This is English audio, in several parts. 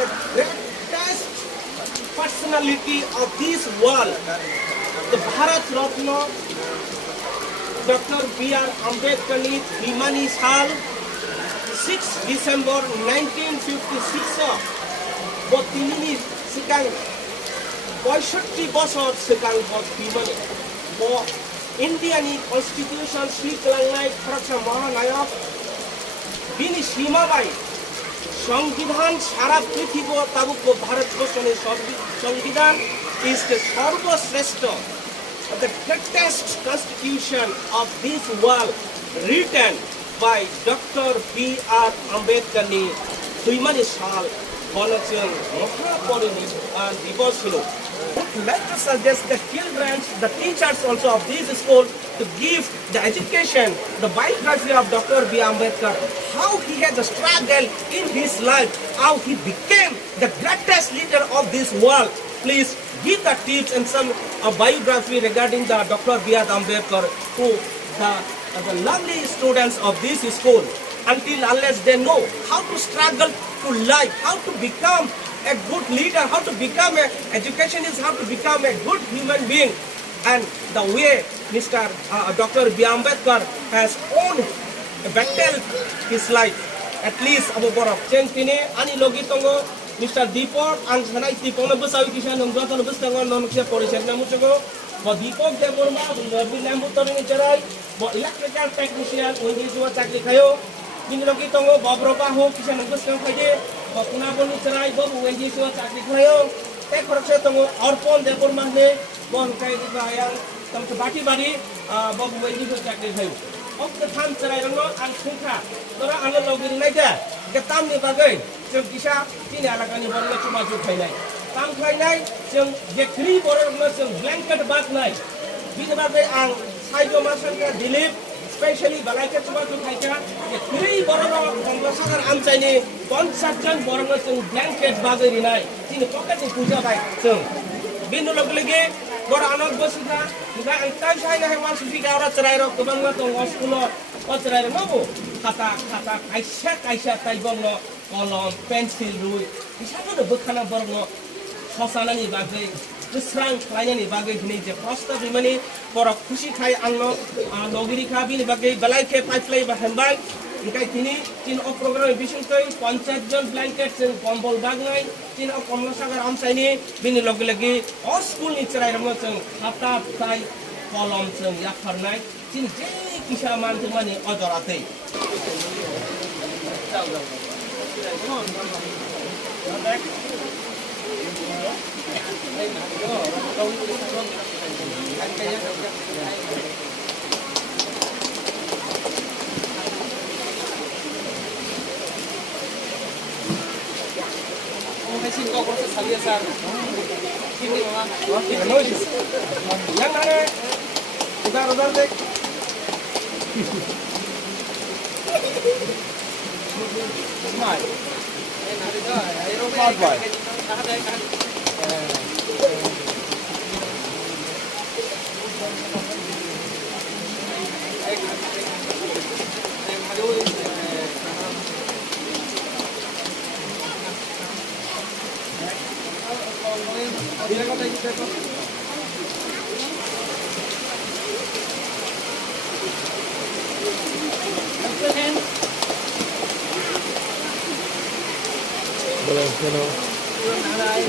the greatest personality of this world, the Bharat Ratna, Dr. B.R. Ambedkar ni Bimani Sal, 6 December 1956 Botini Sikang 65 বছর Sikang Botini Indian Constitution Sri Kalangai Kharacha Mahanayak Bini Shimabai সংবিধান সারা পৃথিবী তাবুক ভারতবর্ষের সংবিধান is the সর্বশ্রেষ্ঠ the greatest constitution of this world written by Dr. B.R. Ambedkar ni 2 সাল গণচং মহাপরিনির্বাণ দিবস ছিল Let us suggest the children, the teachers also of this school to give the education, the biography of Dr. B. Ambedkar, how he had the struggle in his life, how he became the greatest leader of this world. Please give the tips and some biography regarding the Dr. B. Ambedkar to the lovely students of this school unless they know how to struggle to life, how to become a good leader, how to become education is how to become a good human being, and the way Mr. Dr. B. Ambedkar has owned battled his life. At least Abu Borok Cheng Tine Ani Logi Tongo Mr. Deepak and Sanai Deepak na Busawi Kishan ng Gatan Bustangon non siya Polisyan na Musugo Bo Deepak de Burma Bilambutor ni Charay Bo electrical technician Undi Suwa Chakli Kayo Bini Logi Tongo Bob Robaho Kishan ng Bustangon Kaye Bo Kunabon ni Charay Bo Undi Suwa Chakli Kayo Tek Korokse Tongo Orpon de Burma ne Bon Kay di Bayang Tam Bati Badi Bo Undi Suwa Chakli Kayo of the time Charay no ang Khungkha Tora ano Logi Nai de Getam ni Bagay जों किसा तीन आलाकानि बरनो चुमा जु खाइनाय ताम खाइनाय जों जेख्रि बरनो जों blanket बागनाय बिनि बागै आं साइजो मासनका दिलीप स्पेशली बलाइके चुमा जु खाइका जेख्रि बरनो कंग्रेसर आमचाइनि 50 जन बरनो जों ब्लैंकेट बागै रिनाय तिनि पकेटनि पूजा बाय जों बिनु लगलगे बर आनक बसिका गा आं ताइ साइना हे मान सुफि गावरा चराइरो गोबांना दं स्कुलाव अचराइरो नबो खाता काइसा ताइ बंनो कलम पेन्सिल रुई बिसाखौनो बोखाना बरनो ससानानि बागै गोस्रां खालायनायनि बागै दिनै जे प्रस्ताव बिमानि बर खुसि खाय आंनो नगिरिखा बिनि बागै बलाइके पाइपलाइ बाहेमबाय ओंखाय दिनै तीन प्रग्राम बिसंखै 50 जन ब्लैंकेट जों कम्बल बागनाय तीन कमलसागर आमसाइनि बिनि लगे लगे अ स्कुलनि चराइरमो जों खाता ताइ कलम जों याफारनाय तीन जे किसा मानथुमानि अजराखै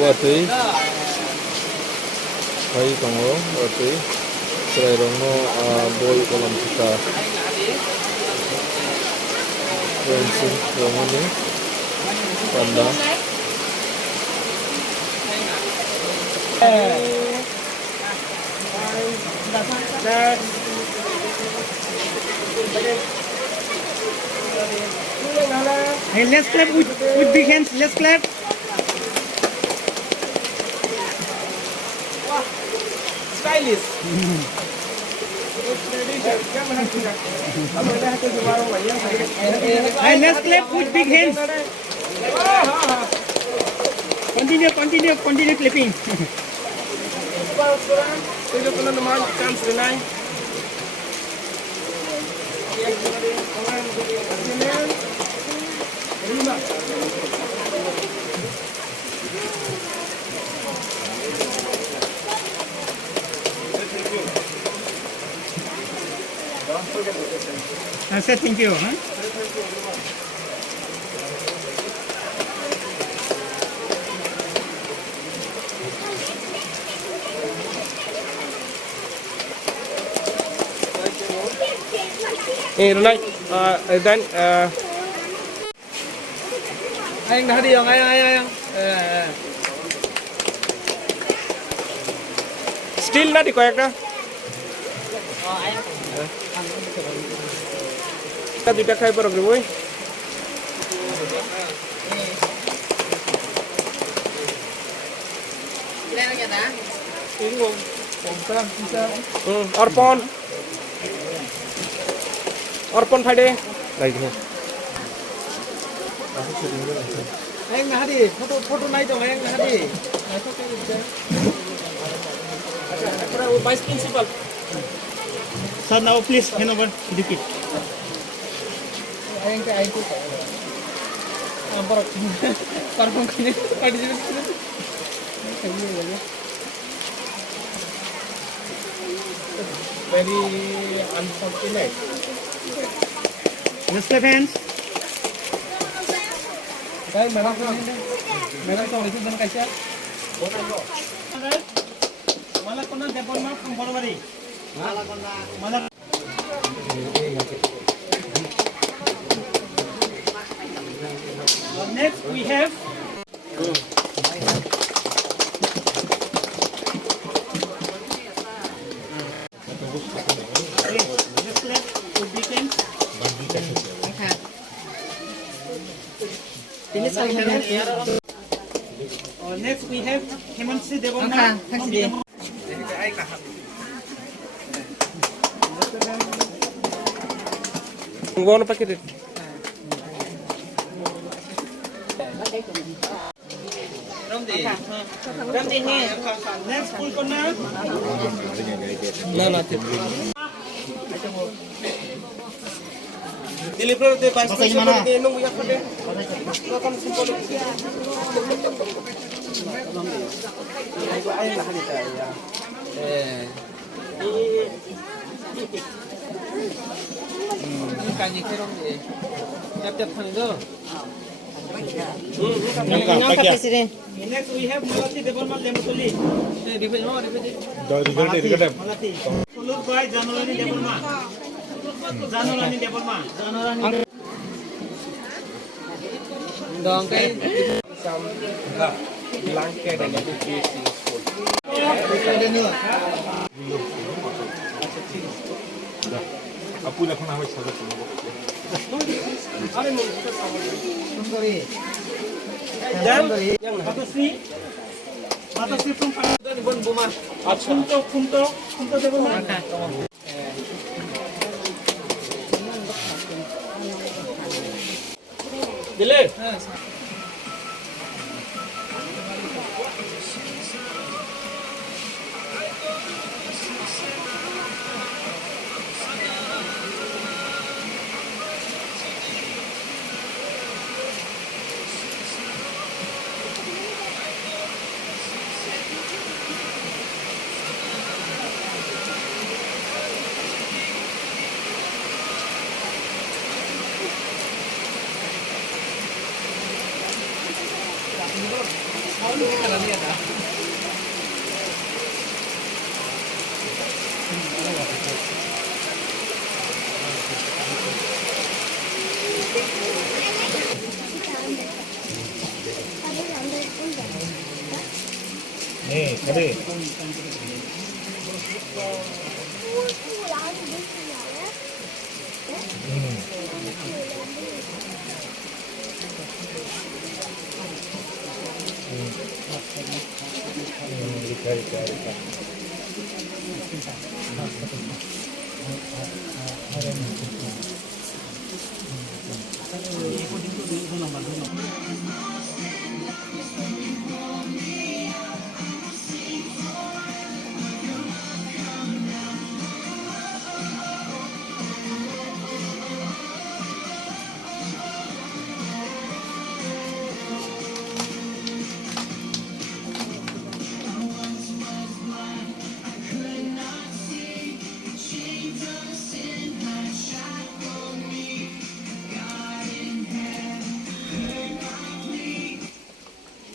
Wati Hai Tongo Wati Serai Rongo Boy Kolam Kita Bensin Rongo ni Panda Hey, let's clap with big hands. Let's clap. Stylish. Hey, let's clap with big hands. Continue clapping. Say thank you. Huh? Rồi then Anh đã đi không anh? Still নাটি কয়েকটা দুইটা খাই পর বই অর্পণ অর্পণ ফাইডে Anh đã đi, photo này cho anh đã đi. Vice principal Sir, now please hand over the kit. Anh cái anh cũng phải. Parang kanya participate. very unfortunate. Let's clap hands. Đây meron kong itu dan kaca. Malakona Deborma from Borobari. Malak. Next we have let's clap with weekends. Next we have Hemansi Deborma from Deborma. Ngono pakai Next full corner. না Deliver the vice principal de nung ya pade. Kan simpel. Ay lahan ita ya. Kanya kerong deh. Tiap-tiap kali tuh. Next we have Malati Deborma Lemutuli. Repeat mo, repeat. Malati. Followed by Janolani Deborma. Janolani Deborma. Dong kay Some blanket and education school. আপু এখন আমি সাজা করব Are mo Sundari. yang Matasri from Bon buma. Kunto Deborma. dile. 네 그래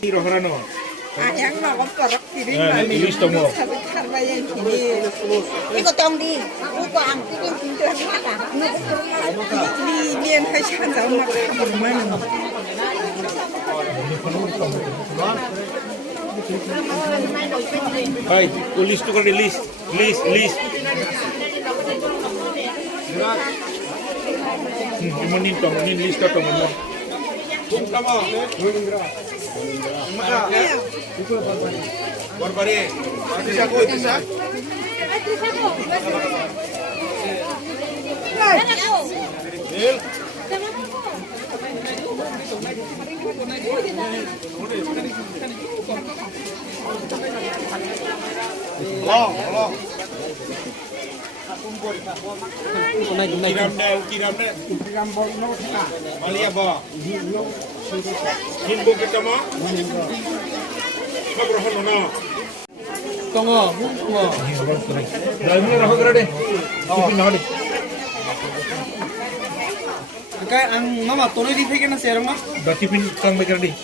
Ini rohano. Ayang mau korok piring Eh, mami. list dong, Mo. Sabi karbayan kini. Iko tong di. Uko ang piring pintu mata. Ni nian hai chan zau mak man. Baik, list tu kan list. List. Imonin tong, imonin list tong mo. Barbare. Kiram deh. Malia ba. Hinbo kita mo. Magrohon no. Tongo, mo. Driver na raho deh. Tipin na deh. Kaya ang mama tuloy di fake na sir ma. Berarti pin kang beker deh.